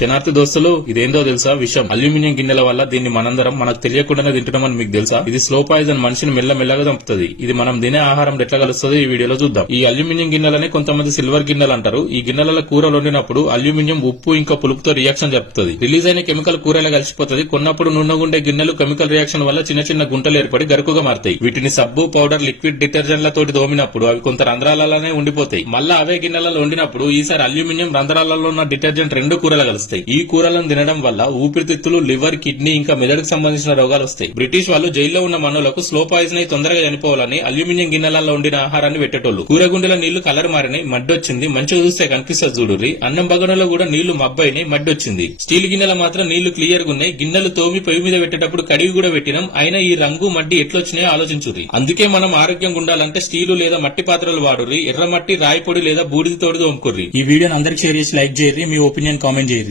శనార్థి దోస్తులు, ఇదేందో తెలుసా విషయం? అల్యూమినియం గిన్నెల వల్ల దీన్ని మనందరం మనకు తెలియకుండానే తింటున్నామని మీకు తెలుసా? ఇది స్లో పాయిజన్, మనిషిని మెల్లమెల్లగా చంపుతుంది. ఇది మనం తినే ఆహారం ఎట్లా కలుస్తుందో ఈ వీడియోలో చూద్దాం. ఈ అల్యూమినియం గిన్నెలని కొంతమంది సిల్వర్ గిన్నెలు అంటారు. ఈ గిన్నెలలో కూరలు వండినప్పుడు అల్యూమినియం ఉప్పు ఇంకా పులుపుతో రియాక్షన్ జరుపుతుంది. రిలీజ్ అయిన కెమికల్ కూరలో కలిసిపోతుంది. కొన్నప్పుడు నున్నగుండే గిన్నెలు కెమికల్ రియాక్షన్ వల్ల చిన్న చిన్న గుంటలు ఏర్పడి గరుకుగా మారుతాయి. వీటిని సబ్బు, పౌడర్, లిక్విడ్ డిటర్జెంట్లతోటి దోమినప్పుడు అవి కొంత రంధ్రాలలోనే ఉండిపోతాయి. మళ్ళా అవే గిన్నెలలో వండినప్పుడు ఈసారి అల్యూమినియం రంధ్రాలలో ఉన్న డిటర్జెంట్ రెండు కూరలు కలుస్తాయి. ఈ కూరలను తినడం వల్ల ఊపిరితిత్తులు, లివర్, కిడ్నీ ఇంకా మెదడుకు సంబంధించిన రోగాలు వస్తాయి. బ్రిటిష్ వాళ్ళు జైల్లో ఉన్న మనులకు స్లో పాయిజన్ అయి తొందరగా చనిపోవాలని అల్యూమినియం గిన్నెలలో వండిన ఆహారాన్ని పెట్టేటోళ్లు. కూరగుండెల నీళ్లు కలర్ మారినాయి, మడ్డొచ్చింది. మంచిగా చూస్తే కనిపిస్తుంది చూడుర్రి. అన్నం బగనలో కూడా నీళ్లు మబ్బైనాయి, మడ్డొచ్చింది. స్టీల్ గిన్నెల మాత్రం నీళ్లు క్లియర్ గా ఉన్నాయి. గిన్నెలు తోమి పొయ్యి మీద పెట్టేటప్పుడు కడిగి కూడా పెట్టినాం. అయినా ఈ రంగు మడ్డి ఎట్లొచ్చినాయో ఆలోచించుర్రి. అందుకే మనం ఆరోగ్యంగా ఉండాలంటే స్టీలు లేదా మట్టి పాత్రలు వాడుర్రి. ఎర్రమట్టి, రాయి పొడి లేదా బూడిదతోటి తోముకుర్రి. ఈ వీడియోని అందరికి షేర్ చేసి లైక్ చేయర్రి. మీ ఒపీనియన్ కామెంట్ చేయర్రి.